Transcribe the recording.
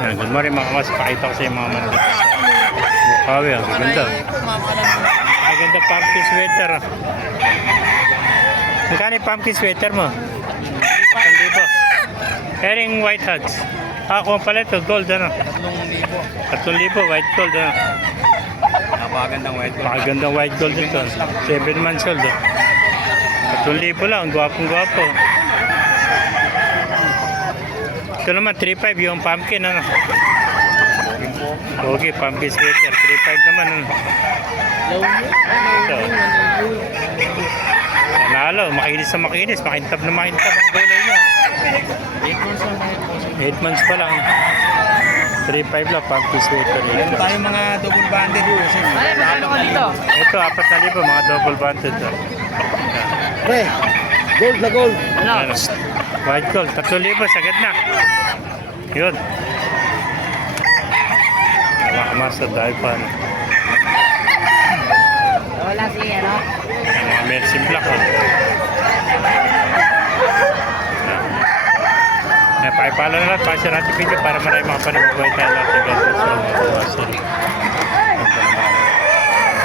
Yan, good morning mga kamas. Pakita ko sa iyo mga manok. Bukawi, ang ganda. Ang ganda pumpkin sweater. Magkano yung pumpkin sweater mo? 1,000. Herring white hats. Kung pala ito, gold ano? 3,000 white gold ano? Napakagandang white gold. Napakagandang white gold ito. 7 months old. 3,000 lang, gwapong-gwapo. Ito naman, 3,500 yung pumpkin ano? Okay, pumpkin sweater. 3,500 naman ano? Ito. Panalo, makinis na makinis. Makintab na makintab ang gulay niya. 8 months pa lang. 3,500 lang, pumpkin sweater. Meron tayong mga double banded. Ay, magkano ka dito? Ito, 4,000 mga double banded. Pre, gold na gold. Ano? White gold, 3,000, sagad na. Yun. Makamasa dahil pa. Wala si ano? Mga Mercy Black. Pakipalo na lang, pasya natin video para marami makapanibubuhay tayo natin.